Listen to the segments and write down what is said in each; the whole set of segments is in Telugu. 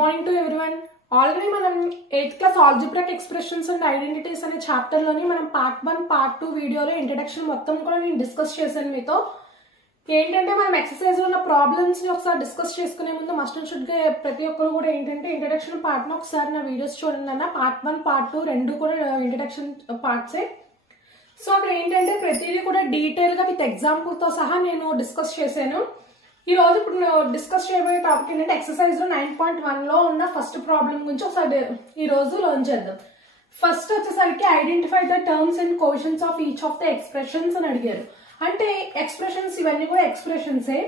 Morning to everyone. ఆల్రెడీ మనం 8th class algebraic expressions and identities అనే చాప్టర్ లోని మనం పార్ట్ 1 పార్ట్ 2 వీడియోలో ఇంట్రడక్షన్ మొత్తం కూడా నేను డిస్కస్ చేశాను మీతో. ఏంటంటే మనం ఎక్సర్సైజ్ లో ఉన్న ప్రాబ్లమ్స్ ని ఒకసారి డిస్కస్ చేసుకునే ముందు మస్ట్ అండ్ షుడ్ గా ప్రతి ఒక్కరు కూడా ఏంటంటే ఇంట్రడక్షన్ పార్ట్ ను ఒకసారి నా వీడియోస్ చూడండి అన్న. పార్ట్ 1 పార్ట్ 2 రెండు కూడా ఇంట్రడక్షన్ పార్ట్సే. సో అక్కడ ఏంటంటే ప్రతిదీ కూడా డీటెయిల్ గా విత్ ఎగ్జాంపుల్ తో సహా నేను డిస్కస్ చేశాను. ఈ రోజు ఇప్పుడు డిస్కస్ చేయబోయే టాపిక్ ఏంటంటే ఎక్సర్సైజ్ లో 9.1 లో ఉన్న ఫస్ట్ ప్రాబ్లం గురించి ఒకసారి ఈ రోజు లెర్న్ చేద్దాం. ఫస్ట్ వచ్చేసరికి identify the terms and quotients of each of the expressions అని అడిగారు. అంటే ఎక్స్ప్రెషన్స్ ఇవన్నీ కూడా ఎక్స్ప్రెషన్సే.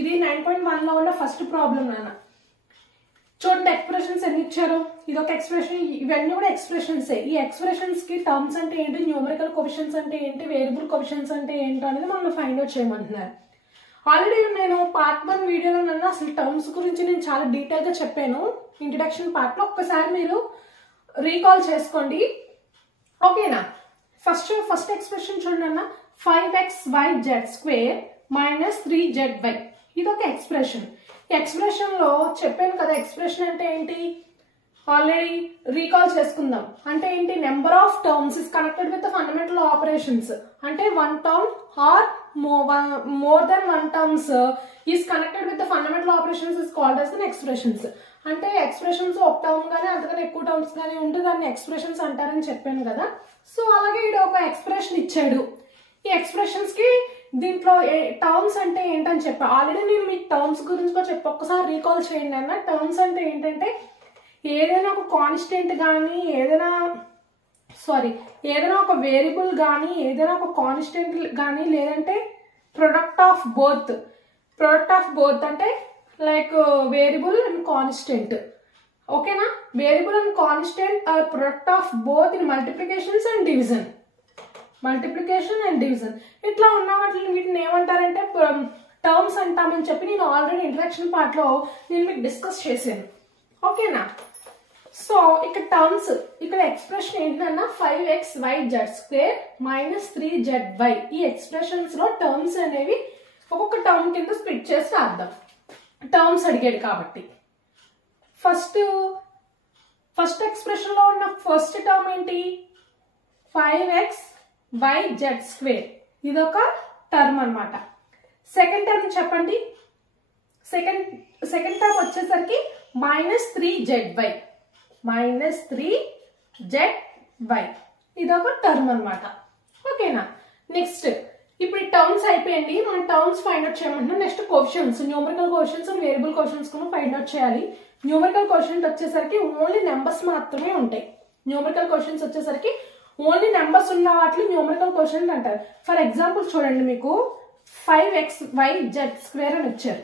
ఇది 9.1 లో ఉన్న ఫస్ట్ ప్రాబ్లం నాన్న. చూడండి ఎక్స్ప్రెషన్స్ ఎన్ని ఇచ్చారు. ఇది ఒక ఎక్స్ప్రెషన్, ఇవన్నీ కూడా ఎక్స్ప్రెషన్సే. ఈ ఎక్స్ప్రెషన్స్ కి టర్మ్స్ అంటే ఏంటి, న్యూమరికల్ కోషన్స్ అంటే ఏంటి, వేరియబుల్ కోషన్స్ అంటే ఏంటి అనేది మనం ఫైండ్ అవుట్ చేయమంటున్నారు. ఆల్రెడీ నేను పార్ట్ 1 వీడియోలో నన్ను అసలు టర్మ్స్ గురించి నేను చాలా డీటెయిల్ గా చెప్పాను ఇంట్రడక్షన్ పార్ట్ లో. ఒక్కసారి మీరు రీకాల్ చేసుకోండి, ఓకేనా. ఫస్ట్ ఎక్స్ప్రెషన్ చూడండి అన్న, 5xyz² - 3zy. ఇది ఒక ఎక్స్ప్రెషన్. ఎక్స్ప్రెషన్ లో చెప్పాను కదా ఎక్స్ప్రెషన్ అంటే ఏంటి, ఆల్రెడీ రీకాల్ చేసుకుందాం. అంటే ఏంటి, number of terms is connected with fundamental operations. అంటే one term or more than one terms is connected with the fundamental operations is called as an expressions. అంటే ఎక్స్ప్రెషన్స్ ఒక టర్మ్ గానీ అంతకన్నా ఎక్కువ టర్మ్స్ గానీ ఉంటే దాన్ని ఎక్స్ప్రెషన్స్ అంటారని చెప్పాను కదా. సో అలాగే ఇది ఒక ఎక్స్ప్రెషన్ ఇచ్చాడు. ఈ ఎక్స్ప్రెషన్స్ కి దీంట్లో టర్మ్స్ అంటే ఏంటని చెప్పా. ఆల్రెడీ నేను మీకు టర్మ్స్ గురించి కూడా చెప్పి ఒక్కసారి రీకాల్ చేయండి అన్న. టర్మ్స్ అంటే ఏంటంటే ఏదైనా ఒక కాన్స్టెంట్ కానీ ఏదైనా ఒక వేరియబుల్ కానీ ఏదైనా ఒక కాన్స్టెంట్ కానీ లేదంటే ప్రొడక్ట్ ఆఫ్ బోత్ అంటే లైక్ వేరియబుల్ అండ్ కాన్స్టెంట్, ఓకేనా. Variable and constant or product of both in multiplication and division. ఇట్లా ఉన్న వీటిని ఏమంటారంటే టర్మ్స్ అంటామని చెప్పి నేను ఆల్రెడీ ఇంట్రడక్షన్ పార్ట్ లో నేను మీకు డిస్కస్ చేశాను, ఓకేనా. సో ఇక్కడ టర్మ్స్, ఇక్కడ ఎక్స్ప్రెషన్ ఏంటన్నా 5xyz² - 3zy. ఈ ఎక్స్ప్రెషన్స్ లో టర్మ్స్ అనేవి ఒక్కొక్క టర్మ్ కింద స్ప్లిట్ చేసి రాద్దాం. టర్మ్స్ అడిగాడు కాబట్టి ఫస్ట్ ఎక్స్ప్రెషన్ లో ఉన్న ఫస్ట్ టర్మ్ ఏంటి, 5xyz². ఇదొక టర్మ్ అన్నమాట. సెకండ్ టర్మ్ చెప్పండి. సెకండ్ టర్మ్ వచ్చేసరికి -3zy. ఇదొక టర్మ్ అనమాట, ఓకేనా. నెక్స్ట్ ఇప్పుడు టర్మ్స్ అయిపోయింది. మనం టర్మ్స్ ఫైండ్ అవుట్ చేయమంటున్నాం. Next quotients, numerical quotients and variable quotients కూడా ఫైండ్ అవుట్ చేయాలి. న్యూమరికల్ కోషన్స్ వచ్చేసరికి ఓన్లీ నెంబర్స్ మాత్రమే ఉంటాయి. న్యూమరికల్ కోషన్స్ వచ్చేసరికి ఓన్లీ నెంబర్స్ ఉన్న వాటిని న్యూమరికల్ కోషన్స్ అంటారు. ఫర్ ఎగ్జాంపుల్ చూడండి, మీకు 5xyz² అని వచ్చారు.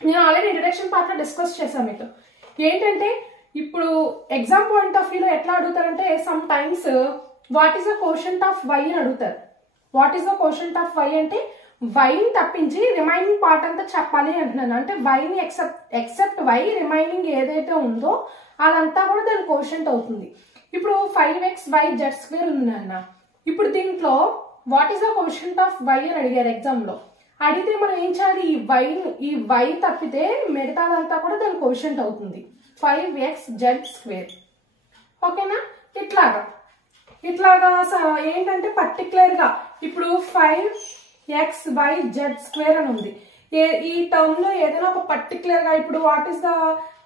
నేను ఆల్రెడీ ఇంట్రడక్షన్ పార్ట్ లో డిస్కస్ చేశాను మీకు. ఏంటంటే ఇప్పుడు ఎగ్జామ్ పాయింట్ ఆఫ్ వ్యూలో ఎట్లా అడుగుతారంటే sometimes what is the quotient of y అని అడుగుతారు. What is the quotient of y అంటే వైని తప్పించి రిమైనింగ్ పార్ట్ అంతా చెప్పాలి అంటున్నాను. అంటే వైని ఎక్సెప్ట్ వై రిమైనింగ్ ఏదైతే ఉందో అదంతా కూడా దాని కోషంట్ అవుతుంది. ఇప్పుడు 5xyz² ఉంది అన్న. ఇప్పుడు దీంట్లో what is the quotient of y అని అడిగారు ఎగ్జామ్ లో. అడిగితే మనం ఏం చేయాలి, ఈ వై తప్పితే మిగతాదంతా కూడా దాని కోషంట్ అవుతుంది. 5xz², ఓకేనా. ఇట్లాగా ఏంటంటే పర్టికులర్ గా ఇప్పుడు 5xyz² అని ఉంది. ఈ టర్మ్ లో ఏదైనా ఒక పర్టికులర్ గా ఇప్పుడు what is the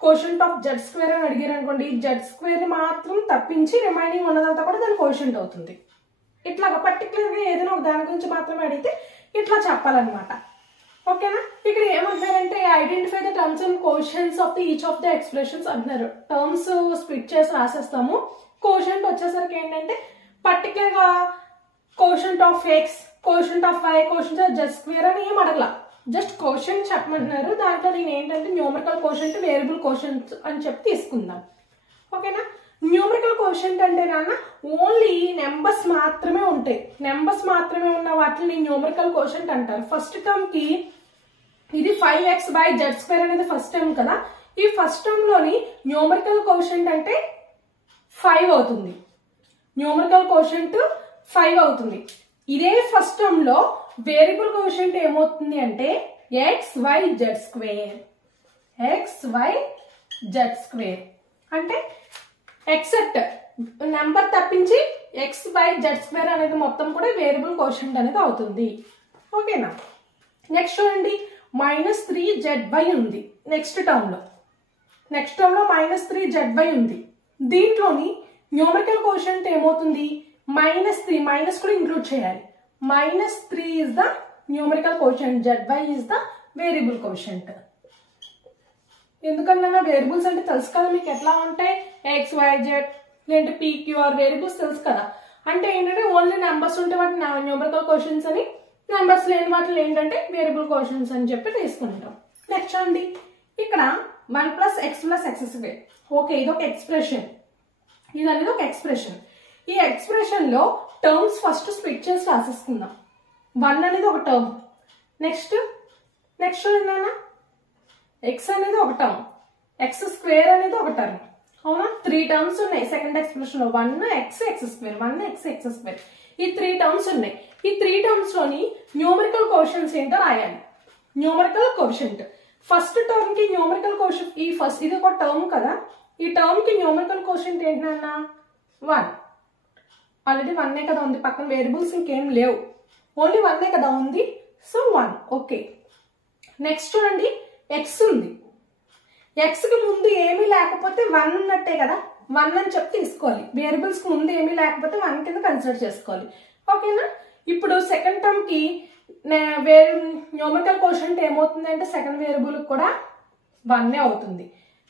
quotient of z² అని అడిగారు అనుకోండి, z² మాత్రం తప్పించి రిమైనింగ్ ఉన్నదంతా కూడా దాని కోషంట్ అవుతుంది. ఇట్లాగా పర్టికులర్ గా ఏదైనా ఒక దాని గురించి మాత్రమే అడిగితే ఇట్లా చెప్పాలన్నమాట, ఓకేనా. ఇక్కడ ఏమంటారంటే identify the terms and quotients of the each of the expressions అంటున్నారు. టర్మ్స్ స్ప్లిట్ చేసి రాసేస్తాము. కోషంట్ వచ్చేసరికి ఏంటంటే పర్టికులర్ గా quotient of x, quotient of y, quotient of z² అని ఏం అడగల, జస్ట్ కోషంట్ చెప్పమంటున్నారు. దాంట్లో నేను ఏంటంటే న్యూమరికల్ కోషంట్, వేరియబుల్ కోషంట్ అని చెప్పి తీసుకుందాం, ఓకేనా. న్యూమరికల్ కోషంట్ అంటే నాన్న ఓన్లీ నెంబర్స్ మాత్రమే ఉంటాయి. నెంబర్స్ మాత్రమే ఉన్న వాటిని న్యూమరికల్ కోషంట్ అంటారు. ఫస్ట్ టర్మ్ కి ఇది 5xyz² అనేది ఫస్ట్ టర్మ్ కదా. ఈ ఫస్ట్ టర్మ్ లోని న్యూమరికల్ కోషంట్ అంటే 5 అవుతుంది. న్యూమరికల్ కోషంట్ 5 అవుతుంది. ఇదే ఫస్ట్ టర్మ్ లో వేరియబుల్ కోషంట్ ఏమవుతుంది అంటే xyz². Z square. అంటే ఎక్సెప్ట్ నెంబర్ తప్పించి ఎక్స్ బై జెడ్ స్క్వేర్ అనేది మొత్తం కూడా వేరియబుల్ కోషంట్ అనేది అవుతుంది. ఓకేనా. నెక్స్ట్ చూడండి -3zy ఉంది నెక్స్ట్ టర్మ్ లో -3zy ఉంది. దీంట్లోని న్యూమరికల్ కోషంట్ ఏమవుతుంది -3 మైనస్ కూడా ఇంక్లూడ్ చేయాలి. -3 is the numerical quotient, zy is the variable quotient. ఎందుకన్నా వేరియబుల్స్ అంటే తెలుసు కదా మీకు ఎట్లా ఉంటాయి, ఎక్స్ వై జెడ్ లేదంటే పీక్యూఆర్ వేరియబుల్స్ తెలుసు కదా. అంటే ఏంటంటే ఓన్లీ నెంబర్స్ ఉంటే వాటి న్యూమరికల్ క్వశ్చన్స్ అని, నెంబర్స్ లేని వాటిలో ఏంటంటే వేరియబుల్ క్వశ్చన్స్ అని చెప్పి తీసుకుంటాం. నెక్స్ట్ అండి ఇక్కడ 1 + x + x². ఓకే, ఇది ఒక ఎక్స్ప్రెషన్, ఇది అనేది ఒక ఎక్స్ప్రెషన్. ఈ ఎక్స్ప్రెషన్ లో టర్మ్స్ ఫస్ట్ స్ప్లిట్ చేసి రాసేసుకుందాం. 1 అనేది ఒక టర్మ్, నెక్స్ట్ చూడండి ఎక్స్ అనేది ఒక టర్మ్, x² అనేది ఒక టర్మ్. అవునా, 3 టర్మ్స్ ఉన్నాయి సెకండ్ ఎక్స్ప్రెషన్ లో. 1x x², 1x x², ఈ 3 టర్మ్స్ ఉన్నాయి. ఈ 3 టర్మ్స్ లోని న్యూమరికల్ కోషంట్స్ ఏంటో రాయాలి. న్యూమరికల్ కోషంట్ ఫస్ట్ టర్మ్ కి న్యూమరికల్ కోషంట్, ఈ ఫస్ట్ ఇది ఒక టర్మ్ కదా, ఈ టర్మ్ కి న్యూమరికల్ కోషంట్ ఏంటన్నా 1. ఆల్రెడీ 1 కదా ఉంది, పక్కన వేరియబుల్స్ ఇంకేం లేవు, ఓన్లీ 1 కదా ఉంది. సో 1. ఓకే, నెక్స్ట్ చూడండి ఎక్స్ ఉంది. ఎక్స్ కి ముందు ఏమీ లేకపోతే 1 ఉన్నట్టే కదా, 1 అని చెప్పి తీసుకోవాలి. వేరియబుల్స్ కి ముందు ఏమీ లేకపోతే 1 కింద కన్సిడర్ చేసుకోవాలి. ఓకేనా. ఇప్పుడు సెకండ్ టర్మ్ కి న్యూమరికల్ కోషంట్ ఏమవుతుంది అంటే సెకండ్ వేరియబుల్ కూడా 1 అవుతుంది.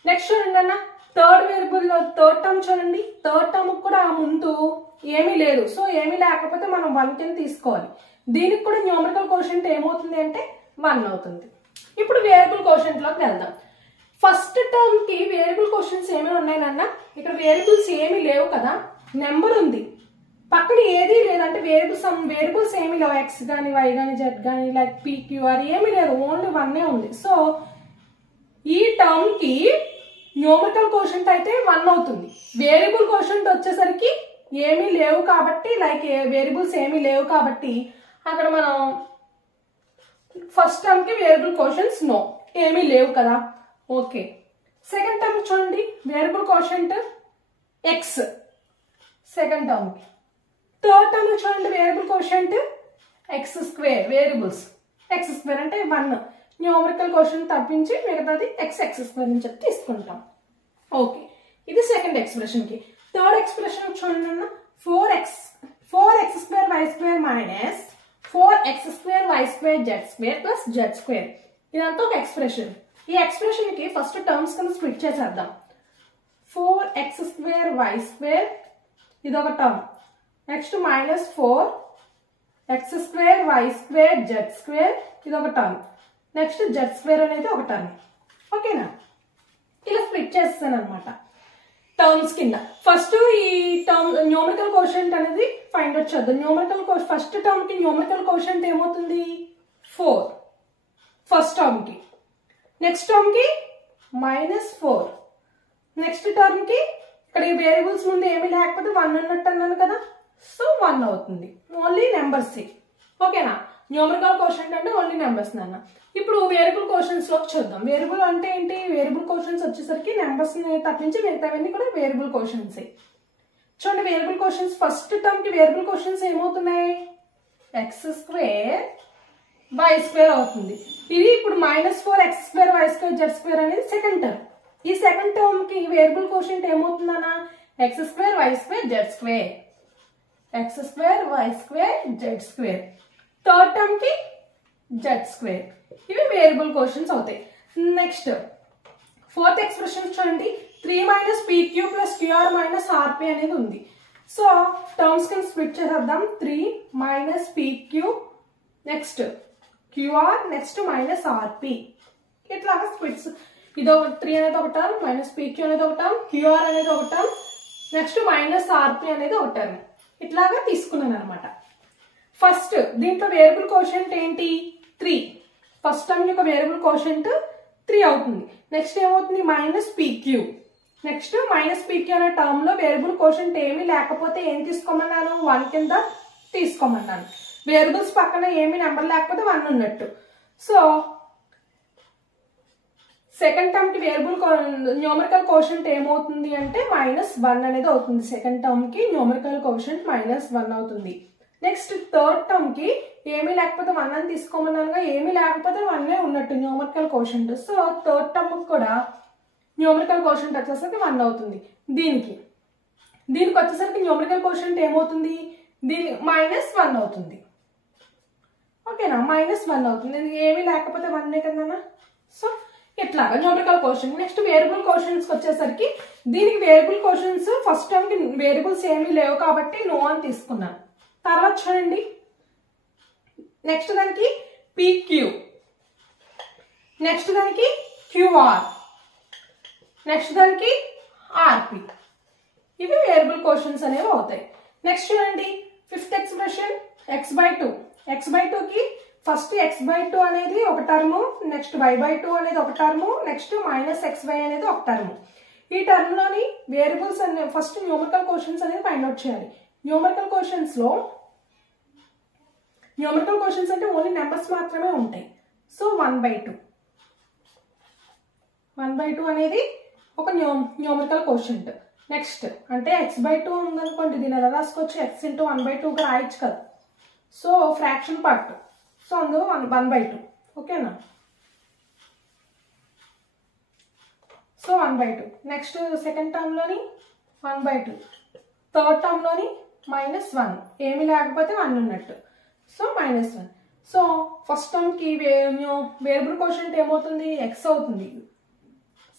నెక్స్ట్ చూడండి అన్న థర్డ్ వేరియబుల్ లో థర్డ్ టర్మ్ చూడండి, థర్డ్ టర్మ్ కూడా ముందు ఏమీ లేదు, సో ఏమీ లేకపోతే మనం 1 కింద తీసుకోవాలి. దీనికి కూడా న్యూమరికల్ కోషంట్ ఏమవుతుంది అంటే 1 అవుతుంది. ఇప్పుడు వేరియబుల్ కోషంట్ లోకి వెళ్దాం. ఫస్ట్ టర్మ్ కి వేరియబుల్ క్వశ్చన్స్ ఏమేమి ఉన్నాయన్న, ఇక్కడ వేరియబుల్స్ ఏమీ లేవు కదా, నెంబర్ ఉంది, పక్కన ఏది లేదంటే వేరియబుల్స్ ఏమీ లేవు, ఎక్స్ కానీ వై కానీ జెడ్ కానీ లైక్ పీక్యూఆర్ ఏమీ లేదు, ఓన్లీ 1 ఉంది. సో ఈ టర్మ్ కి న్యూమరికల్ కోషంట్ అయితే 1 అవుతుంది. వేరియబుల్ కోషంట్ వచ్చేసరికి ఏమీ లేవు కాబట్టి, లైక్ వేరియబుల్స్ ఏమీ లేవు కాబట్టి అక్కడ మనం ఫస్ట్ టర్మ్ కి వేరియబుల్ క్వశ్చన్స్ నో, ఏమీ లేవు కదా. ఓకే, సెకండ్ టర్మ్ చూడండి వేరియబుల్ క్వశ్చంట్ ఎక్స్ సెకండ్ టర్మ్ కి. థర్డ్ టర్మ్ చూడండి వేరియబుల్ క్వశ్చంట్ x², వేరియబుల్స్ x² అంటే 1, న్యూమరికల్ క్వశ్చన్ తప్పించి మిగతాది x² అని చెప్పి తీసుకుంటాం. ఓకే, ఇది సెకండ్ ఎక్స్ప్రెషన్ కి. థర్డ్ ఎక్స్ప్రెషన్ చూడండి అన్న 4x² y² minus 4x² y² z² + z². ఇదంతా ఒక ఎక్స్ప్రెషన్. ఈ ఎక్స్ప్రెషన్ కి ఫస్ట్ టర్మ్స్ కింద స్ప్లిట్ చేసేద్దాం. 4x² y² ఇది ఒక term, next -4x² y² z² ఇది ఒక టర్మ్, నెక్స్ట్ z² అనేది ఒక టర్మ్. ఓకేనా, ఇలా స్ప్లిట్ చేస్తాను అనమాట టర్మ్స్ కింద. ఫస్ట్ ఈ టర్మ్ న్యూమరికల్ కోషంట్ అనేది ఫైండ్ అవుట్ చేద్దాం. ఫస్ట్ టర్మ్ కి న్యూమరికల్ కోషంట్ ఏమవుతుంది 4 ఫస్ట్ టర్మ్ కి. నెక్స్ట్ టర్మ్ కి -4. నెక్స్ట్ టర్మ్ కి ఇక్కడ ఈ వేరియబుల్స్ ముందు ఏమీ లేకపోతే 1 ఉన్నట్టు అన్నాను కదా, సో 1 అవుతుంది. Only numbers. ఓకేనా, న్యూమరికల్ కోషంట్ అంటే ఓన్లీ నెంబర్స్ నాన్న. ఇప్పుడు వేరియబుల్ క్వశ్చన్స్ లోకి చూద్దాం. వేరియబుల్ అంటే ఏంటి, వేరియబుల్ క్వశ్చన్స్ వచ్చేసరికి నెంబర్స్ తప్పించి మిగతావన్నీ కూడా వేరియబుల్ క్వశ్చన్స్. చూడండి వేరియబుల్ క్వశ్చన్స్ ఫస్ట్ టర్మ్ కి వేరియబుల్ క్వశ్చన్స్ ఏమవుతున్నాయి x² y² అవుతుంది. ఇది ఇప్పుడు -4x² y² z² అనేది సెకండ్ టర్మ్. ఈ సెకండ్ టర్మ్ కి వేరియబుల్ క్వశ్చంట్ ఏమవుతుందన్నా x² y² z², x² y² z². Third term కి z². ఇవి వేరియబుల్ క్వశ్చన్స్ అవుతాయి. నెక్స్ట్ ఫోర్త్ ఎక్స్ప్రెషన్ చూడండి 3 - pq + qr - rp అనేది ఉంది. సో టర్మ్స్ కింద స్ప్లిట్ చేద్దాం. 3 - pq next qr next -rp ఇట్లాగా స్ప్లిట్స్. ఇది 3 అనేది ఒక టర్మ్, -pq అనేది ఒక టర్మ్, qr అనేది ఒక టర్మ్, నెక్స్ట్ -rp అనేది ఒక టర్మ్. ఇట్లాగా తీసుకున్నాను అనమాట. ఫస్ట్ దీంట్లో వేరియబుల్ క్వశ్చంట్ ఏంటి 3. ఫస్ట్ టర్మ్ యొక్క వేరియబుల్ క్వశ్చంట్ 3 అవుతుంది. నెక్స్ట్ ఏమవుతుంది -pq. నెక్స్ట్ -pq అనే టర్మ్ లో వేరియబుల్ క్వశ్చంట్ ఏమీ లేకపోతే ఏం తీసుకోమన్నాను 1 కింద తీసుకోమన్నాను. వేరియబుల్స్ పక్కన ఏమీ నెంబర్ లేకపోతే 1 ఉన్నట్టు. సో సెకండ్ టర్మ్ కి వేరియబుల్ న్యూమరికల్ కోషంట్ ఏమవుతుంది అంటే -1 అనేది అవుతుంది. సెకండ్ టర్మ్ కి న్యూమరికల్ కోషంట్ -1 అవుతుంది. నెక్స్ట్ థర్డ్ టర్మ్ కి ఏమీ లేకపోతే 1 అని తీసుకోమన్నానుగా, ఏమీ లేకపోతే 1 ఉన్నట్టు numerical quotient. So third term కూడా న్యూమరికల్ కోషంట్ వచ్చేసరికి 1 అవుతుంది. దీనికి వచ్చేసరికి న్యూమరికల్ కోషంట్ ఏమవుతుంది, దీని -1 అవుతుంది. ఓకేనా, -1 అవుతుంది. ఏమీ లేకపోతే 1 కదా. సో ఇట్లాగా న్యూమరికల్ కోషంట్. నెక్స్ట్ వేరియబుల్ కోషంట్స్ వచ్చేసరికి దీనికి వేరియబుల్ కోషంట్స్ ఫస్ట్ టర్మ్ కి వేరియబుల్స్ ఏమీ లేవు కాబట్టి నో అని తీసుకున్నాను. తర్వాత చూడండి, నెక్స్ట్ దానికి PQ, నెక్స్ట్ దానికి QR, నెక్స్ట్ దానికి RP. ఇవి వేరియబుల్ కోషంట్స్ అనేవి అవుతాయి. నెక్స్ట్ చూడండి, ఫిఫ్త్ ఎక్స్ప్రెషన్ x/2. x/2 కి ఫస్ట్ x/2 అనేది ఒక టర్ము, నెక్స్ట్ y/2 అనేది ఒక టర్ము, నెక్స్ట్ -xy అనేది ఒక టర్ము. ఈ టర్మ్ లోని వేరియబుల్స్ అనే ఫస్ట్ న్యూమరికల్ కోషంట్స్ అనేది ఫైండ్ అవుట్ చేయాలి. న్యూమరికల్ కోషంట్స్ అంటే ఓన్లీ నెంబర్స్ మాత్రమే ఉంటాయి. సో 1/2 అనేది ఒక న్యూమరికల్ కోషంట్. నెక్స్ట్ అంటే x/2 ఉందనుకోండి, దీని ఎలా రాసుకోవచ్చు, x × 1/2గా రాయొచ్చు కదా. సో ఫ్రాక్షన్ పార్ట్, సో అందులో 1/2. ఓకేనా, సో 1/2. నెక్స్ట్ సెకండ్ టర్మ్ లోని 1/2, థర్డ్ టర్మ్ లోని -1, ఏమి లేకపోతే 1 ఉన్నట్టు. సో -1. సో ఫస్ట్ టర్మ్ కి వేరియబుల్ కోషంట్ ఏమవుతుంది, x అవుతుంది.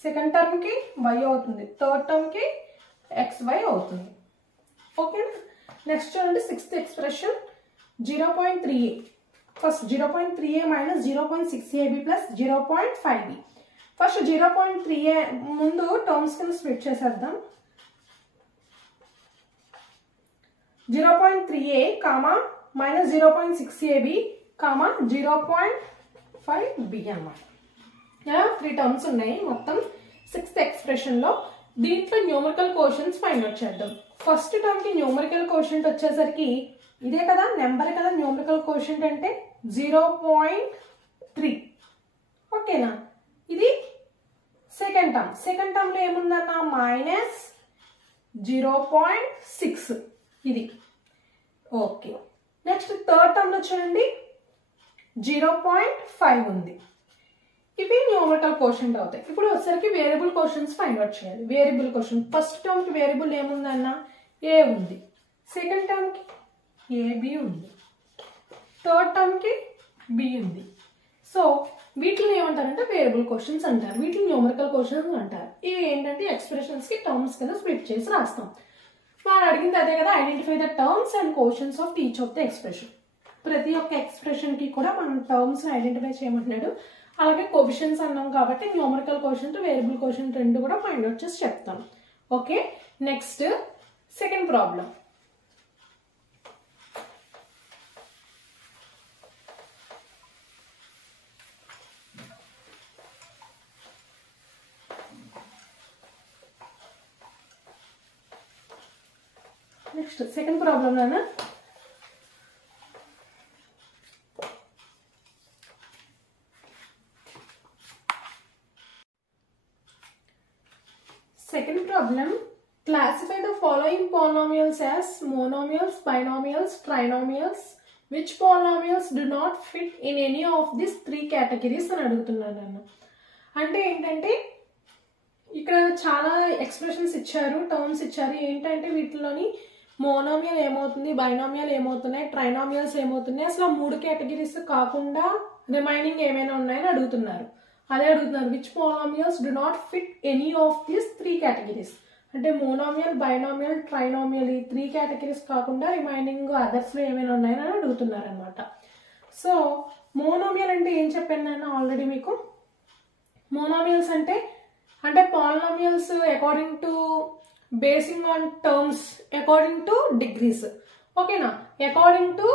సెకండ్ టర్మ్ కి y అవుతుంది. థర్డ్ టర్మ్ కి xy అవుతుంది. ఓకేనా. నెక్స్ట్ చూడండి, sixth expression 0.3a. First 0.3a - 0.6ab + 0.5b. First 0.3a ముందు టర్మ్స్ కింద స్ప్లిట్ చేసేద్దాం. 0.3a, -0.6ab, 0.5b అన్నమాట. 3 టర్మ్స్ ఉన్నాయి మొత్తం సిక్స్త్ ఎక్స్ప్రెషన్ లో. దీంట్లో న్యూమరికల్ కోషంట్స్ ఫైండ్ అవుట్ చేద్దాం. ఫస్ట్ టర్మ్ కి న్యూమరికల్ కోషంట్ వచ్చేసరికి ఇదే కదా, నెంబర్ కదా న్యూమరికల్ కోషంట్ అంటే 0.3. ఓకేనా. ఇది సెకండ్ టర్మ్ లో ఏముందన్న -0.6 ఇది. ఓకే. నెక్స్ట్ థర్డ్ టర్మ్ లో చూడండి 0.5 ఉంది. ఇవి న్యూమరికల్ కోషంట్ అవుతాయి. ఇప్పుడు వచ్చేసరికి వేరియబుల్ కోషంట్స్ ఫైండ్ అవుట్ చేయాలి. వేరియబుల్ కోషంట్ ఫస్ట్ టర్మ్ కి వేరియబుల్ ఏముందన్న a ఉంది, సెకండ్ టర్మ్ కి ab ఉంది, థర్డ్ టర్మ్ కి b ఉంది. సో వీటిని ఏమంటారంటే వేరియబుల్ కోషంట్స్ అంటారు, వీటిని న్యూమరికల్ కోషంట్స్ అంటారు. ఇవి ఏంటంటే ఎక్స్ప్రెషన్స్ కి టర్మ్స్ కింద స్ప్లిట్ చేసి రాస్తాం. మనం అడిగింది అదే కదా, identify the terms and quotients of each of the expression. ప్రతి ఒక్క ఎక్స్ప్రెషన్ కి కూడా మనం టర్మ్స్ ఐడెంటిఫై చేయమంటున్నాడు. అలాగే కోషంట్స్ అన్నాం కాబట్టి న్యూమరికల్ కోషంట్, వేరియబుల్ కోషంట్ రెండు కూడా ఫైండ్ అవుట్ చేసి చెప్తాం. Okay. Next second problem. Next second problem నాన్న, second problem, classify the following polynomials as monomials, binomials, trinomials. Which polynomials do not fit in any of these 3 categories అని అడుగుతున్నాను నన్ను. అంటే ఏంటంటే ఇక్కడ చాలా ఎక్స్ప్రెషన్స్ ఇచ్చారు, టర్మ్స్ ఇచ్చారు. ఏంటంటే వీటిలోని మోనోమియల్ ఏమవుతుంది, బైనామియల్ ఏమవుతున్నాయి, ట్రైనామియల్స్ ఏమవుతున్నాయి, అసలు 3 కేటగిరీస్ కాకుండా రిమైనింగ్ ఏమైనా ఉన్నాయని అడుగుతున్నారు. అదే అడుగుతున్నారు, which monomials do not fit any of these 3 categories. అంటే మోనోమియల్, బైనామియల్, ట్రైనామియల్ ఈ 3 కేటగిరీస్ కాకుండా రిమైనింగ్ అదర్స్ లో ఏమైనా ఉన్నాయని అడుగుతున్నారు అనమాట. సో మోనోమియల్ అంటే ఏం చెప్పాను నేను ఆల్రెడీ మీకు. మోనోమియల్స్ అంటే polynomials according to basing on terms according to degrees. ఓకేనా. అకార్డింగ్ టు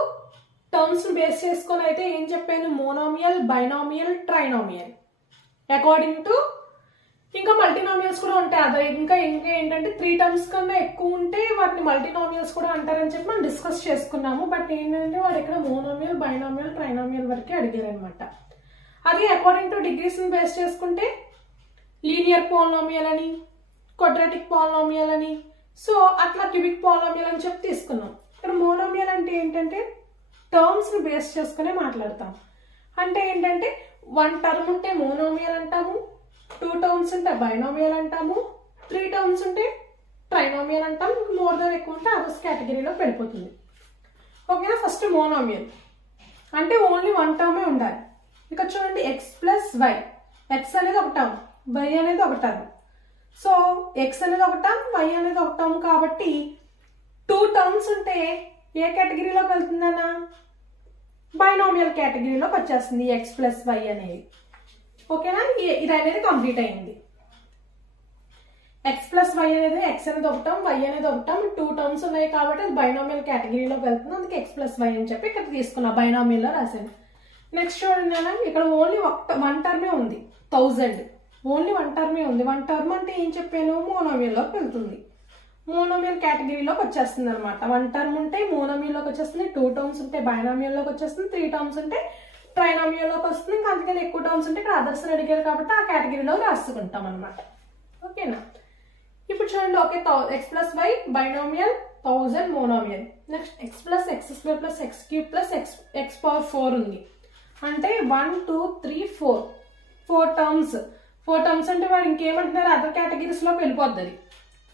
టర్మ్స్ బేస్ చేసుకొని అయితే ఏం చెప్పాను, monomial, binomial, trinomial. According to ఇంకా మల్టీనామియల్స్ కూడా ఉంటాయి. అదే ఇంకా ఏంటంటే 3 టర్మ్స్ కన్నా ఎక్కువ ఉంటే వాటిని మల్టీనామియల్స్ కూడా అంటారని చెప్పి మనం డిస్కస్ చేసుకున్నాము. బట్ ఏంటంటే వాడు ఇక్కడ మోనోమియల్, బైనామియల్, ట్రైనామియల్ వరకే అడిగారు అనమాట. అది అకార్డింగ్ టు డిగ్రీస్ ని బేస్ చేసుకుంటే లీనియర్ పాలినామియల్ అని, క్వాడ్రాటిక్ పాలినామియల్ అని, సో అట్లా క్యూబిక్ పాలినామియల్ అని చెప్పి తీసుకున్నాం. ఇక్కడ మోనోమియల్ అంటే ఏంటంటే టర్మ్స్ ని బేస్ చేసుకునే మాట్లాడతాం. అంటే ఏంటంటే 1 టర్మ్ ఉంటే మోనోమియల్ అంటాము, 2 టర్మ్స్ ఉంటే బైనోమియల్ అంటాము, 3 టర్మ్స్ ఉంటే ట్రైనోమియల్ అంటాం, మోర్ దాన్ ఎక్కువ ఉంటే అదర్స్ కేటగిరీలో వెళ్ళిపోతుంది. ఓకేనా. ఫస్ట్ మోనోమియల్ అంటే ఓన్లీ 1 టర్మే ఉండాలి. ఇక్కడ చూడండి ఎక్స్ ప్లస్ వై, ఎక్స్ అనేది ఒక టర్మ్, వై అనేది ఒక టర్మ్. సో ఎక్స్ అనేది ఒక టర్మ్, వై అనేది ఒక టర్మ్ కాబట్టి 2 టర్మ్స్ ఉంటే ఏ కేటగిరీలోకి వెళ్తుందన్నా బైనోమియల్ కేటగిరీలోకి వచ్చేస్తుంది ఎక్స్ ప్లస్ వై అనేది. ఓకేనా. ఇది అనేది కంప్లీట్ అయింది. ఎక్స్ ప్లస్ వై అనేది ఎక్స్ అనేది ఒక టర్మ్, వై అనేది ఒక టర్మ్, 2 టర్మ్స్ ఉన్నాయి కాబట్టి అది బైనోమియల్ కేటగిరీలోకి వెళ్తుంది. అందుకే ఎక్స్ ప్లస్ వై అని చెప్పి ఇక్కడ తీసుకున్నా, బైనోమియల్ లో రాశాను. నెక్స్ట్ చూడండి ఇక్కడ ఓన్లీ 1 టర్మే ఉంది, 1000. ఓన్లీ 1 టర్మే ఉంది. 1 టర్మ్ అంటే ఏం చెప్పాను, మోనోమియల్లోకి వెళ్తుంది, మోనోమియల్ కేటగిరీలోకి వచ్చేస్తుంది అనమాట. 1 టర్మ్ ఉంటే మోనోమియల్లోకి వచ్చేస్తుంది, 2 టర్మ్స్ ఉంటే బైనోమియల్లోకి వచ్చేస్తుంది, 3 టర్మ్స్ ఉంటే ట్రైనోమియల్లోకి వస్తుంది. ఇంకా అందుకని ఎక్కువ టర్మ్స్ ఉంటే ఇక్కడ అదర్స్ అడిగారు కాబట్టి ఆ కేటగిరీలో రాసుకుంటాం అనమాట. ఓకేనా. ఇప్పుడు చూడండి, okay x plus y binomial, 1000 monomial. Next x plus x square plus x cube plus x power 4 ఉంది. అంటే 1 2 3 4 టర్మ్స్. 4 టర్మ్స్ అంటే వాడు ఇంకేమంటున్నారు, అదర్ కేటగిరీస్ లోకి వెళ్ళిపోద్ది.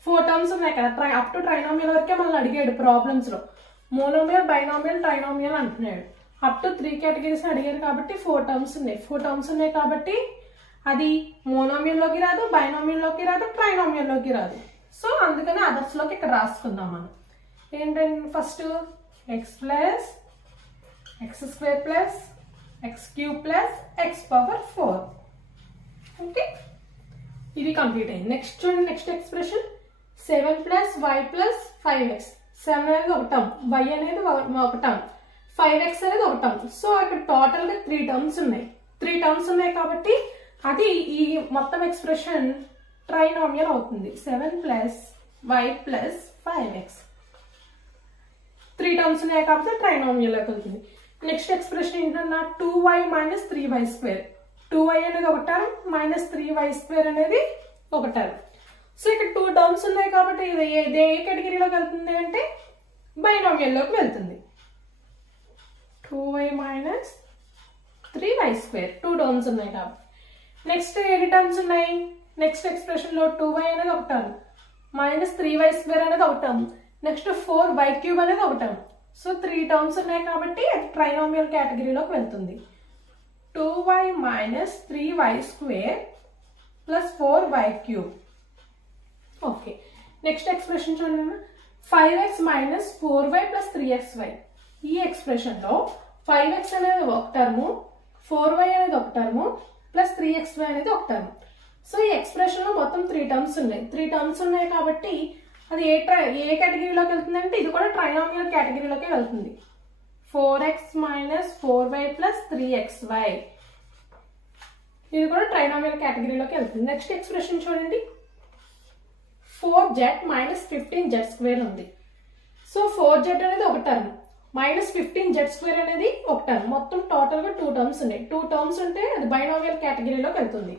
4 టర్మ్స్ ఉన్నాయి కదా, అప్ టు ట్రైనోమియల్ వరకే మళ్ళీ అడిగాడు ప్రాబ్లమ్స్ లో. మోనోమియల్, బైనోమియల్, ట్రైనోమియల్ అంటున్నాడు. అప్ టు 3 కేటగిరీస్ అడిగారు కాబట్టి 4 టర్మ్స్ ఉన్నాయి. 4 టర్మ్స్ ఉన్నాయి కాబట్టి అది మోనోమియల్లోకి రాదు, బైనోమియల్లోకి రాదు, ట్రైనోమియల్లోకి రాదు. సో అందుకని అదర్స్ లోకి ఇక్కడ రాసుకుందాం మనం. ఏంటంటే first x plus x square plus x cube plus x power 4. Okay, ఇది కంప్లీట్ అయింది. నెక్స్ట్ చూడండి, next expression 7 plus y plus 5x. 7 అనేది ఒక టర్మ్, వై అనేది ఒక టర్మ్, 5x అనేది ఒక టర్మ్. సో ఇక్కడ టోటల్ గా 3 టర్మ్స్ ఉన్నాయి. 3 టర్మ్స్ ఉన్నాయి కాబట్టి అది ఈ మొత్తం ఎక్స్ప్రెషన్ ట్రైనోమియల్ అవుతుంది. 7 plus y plus 5x. 3 terms ఉన్నాయి కాబట్టి ట్రైనోమియల్ అవుతుంది. నెక్స్ట్ ఎక్స్ప్రెషన్ ఏంటన్నా 2y minus 3y square. 2y అనేది ఒక టర్మ్, మైనస్ 3y స్క్వేర్ అనేది ఒక టర్మ్. సో ఇక్కడ 2 టర్మ్స్ ఉన్నాయి కాబట్టి ఇది ఏ కేటగిరీలోకి వెళ్తుంది అంటే బైనోమియల్లోకి వెళ్తుంది. 2y minus 3y square, 2 terms ఉన్నాయి కాబట్టి. నెక్స్ట్ ఎన్ని టర్మ్స్ ఉన్నాయి, నెక్స్ట్ ఎక్స్ప్రెషన్ లో 2y అనేది ఒక టర్మ్, మైనస్ 3y స్క్వేర్ అనేది ఒక టర్మ్, నెక్స్ట్ 4y క్యూబ్ అనేది ఒక టర్మ్. సో 3 టర్మ్స్ ఉన్నాయి కాబట్టి అది ట్రైనోమియల్ కేటగిరీలోకి వెళ్తుంది. 2y minus 3y square plus 4y cube. Okay, next expression చూడండి, 5x minus 4y plus 3xy. ఈ ఎక్స్ప్రెషన్ లో 5x అనేది ఒక టర్ము, 4y అనేది ఒక టర్ము, ప్లస్ 3xy అనేది ఒక టర్మ్. సో ఈ ఎక్స్ప్రెషన్ లో మొత్తం 3 టర్మ్స్ ఉన్నాయి. 3 టర్మ్స్ ఉన్నాయి కాబట్టి అది ఏ కేటగిరీలోకి వెళ్తుంది అంటే ఇది కూడా ట్రైనోమియల్ కేటగిరీలోకి వెళ్తుంది. 4x minus 4y plus 3xy, ఇది కూడా ట్రైనోమియల్ కేటగిరీలోకి వెళ్తుంది. నెక్స్ట్ ఎక్స్ప్రెషన్ చూడండి, 4z మైనస్ 15z స్క్వేర్ ఉంది. సో 4z అనేది ఒక టర్మ్, మైనస్ 15z స్క్వేర్ అనేది ఒక టర్మ్. మొత్తం టోటల్ గా 2 టర్మ్స్ ఉన్నాయి. 2 టర్మ్స్ ఉంటే అది బైనోమియల్ కేటగిరీలోకి వెళ్తుంది.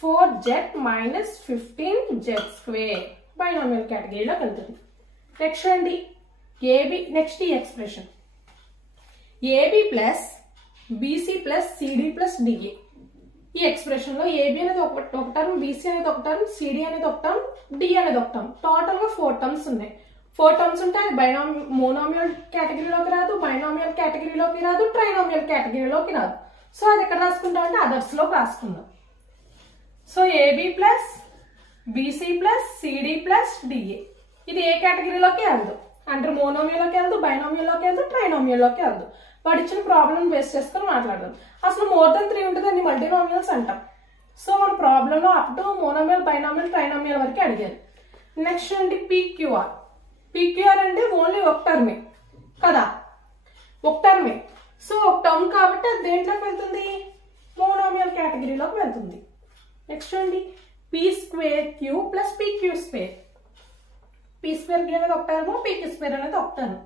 4z minus 15z square binomial కేటగిరీలోకి వెళ్తుంది. నెక్స్ట్ అండి ఏబి, నెక్స్ట్ ఈ expression a b plus BC plus CD plus d a. ఈ ఎక్స్ప్రెషన్ లో ఏబి అనేది ఒక టర్మ్, బీసీ అనేది ఒక టర్మ్, సిడి అనేది ఒక టర్మ్, డి అనేది ఒక టర్మ్. టోటల్ గా 4 టర్మ్స్ ఉన్నాయి. 4 టర్మ్స్ ఉంటే అది మోనోమియల్ కేటగిరీలోకి రాదు, బైనోమియల్ కేటగిరీలోకి రాదు, ట్రైనోమియల్ కేటగిరీలోకి రాదు. సో అది ఎక్కడ రాసుకుంటాం అంటే అదర్స్ లోకి రాసుకుందాం. So AB plus BC plus CD plus DA, ఇది ఏ కేటగిరీలోకి వెళ్దు అంటే మోనోమియల్లోకి వెళ్దు, బైనోమియల్లోకి వెళ్దు, ట్రైనోమియల్లోకి వెళ్దు. వాడు ఇచ్చిన ప్రాబ్లం బేస్ చేసుకుని మాట్లాడదాం. అసలు మోర్ దెన్ 3 ఉంటుంది అన్ని మల్టీనోమియల్స్ అంటాం. సో మన ప్రాబ్లం లో up to monomial, binomial, trinomial వరకు అడిగారు. నెక్స్ట్ అంటే పీక్యూఆర్. పీక్యూఆర్ అంటే ఓన్లీ ఒక టర్మే కదా, ఒక టర్మే. సో ఒక టర్మ్ కాబట్టి అది దేంట్లోకి వెళ్తుంది, మోనోమియల్ కేటగిరీలోకి వెళ్తుంది. నెక్స్ట్ అండి p square q plus p q square. P square q అనేది ఒక టర్మ్, పీక్యూ స్క్వేర్ అనేది ఒక టర్మ్.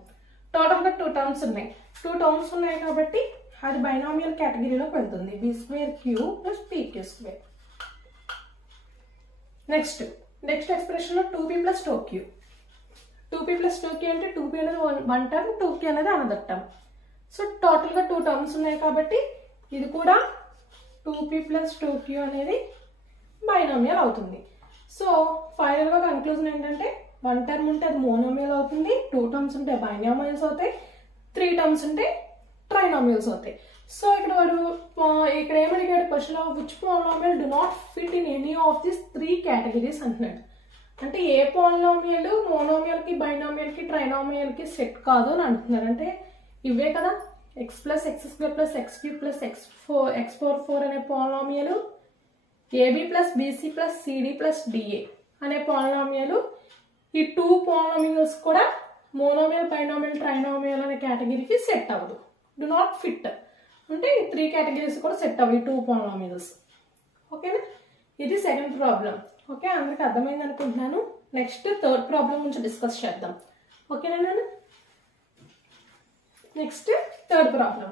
టోటల్ గా 2 టర్మ్స్ ఉన్నాయి. 2 టర్మ్స్ ఉన్నాయి కాబట్టి అది బైనోమియల్ కేటగిరీలోకి వెళ్తుంది. B square q plus p q square. Next expression లో 2p plus 2q. 2p plus 2q అంటే 2p అనేది వన్ టర్మ్, 2q అనేది అనదర్ టర్మ్. సో టోటల్ గా 2 టర్మ్స్ ఉన్నాయి కాబట్టి ఇది కూడా 2p ప్లస్ 2q అనేది బైనామియల్ అవుతుంది. సో ఫైనల్ గా కన్క్లూజన్ ఏంటంటే 1 టర్మ్ ఉంటే అది మోనోమియల్ అవుతుంది, 2 టర్మ్స్ ఉంటే బైనామియల్స్ అవుతాయి, 3 టర్మ్స్ ఉంటే ట్రైనామియల్స్ అవుతాయి. సో ఇక్కడ ఏమడిగాడు క్వశ్చన్ లో which polynomial do not fit in any of this 3 categories అంటున్నాడు. అంటే ఏ పాలినామియల్ మోనోమియల్ కి, బైనామియల్ కి, ట్రైనామియల్ కి సెట్ కాదు అని అంటున్నారు. అంటే ఇవే కదా x plus x square plus x cube plus x power 4 అనే polynomial, a b plus BC plus CD plus d a అనే పాలినామియల్. ఈ 2 పాలినామియల్స్ కూడా మోనోమియల్, బైనామియల్, ట్రైనామియల్ అనే కేటగిరీకి సెట్ అవ్వదు, డు నాట్ ఫిట్. అంటే ఈ 3 కేటగిరీస్ కూడా సెట్ అవ్వవు, ఈ 2 పాలినామియల్స్. ఓకేనా, ఇది సెకండ్ ప్రాబ్లం. ఓకే, అందరికి అర్థమైంది అనుకుంటున్నాను. నెక్స్ట్ థర్డ్ ప్రాబ్లం గురించి డిస్కస్ చేద్దాం. ఓకేనా, నెక్స్ట్ థర్డ్ ప్రాబ్లం.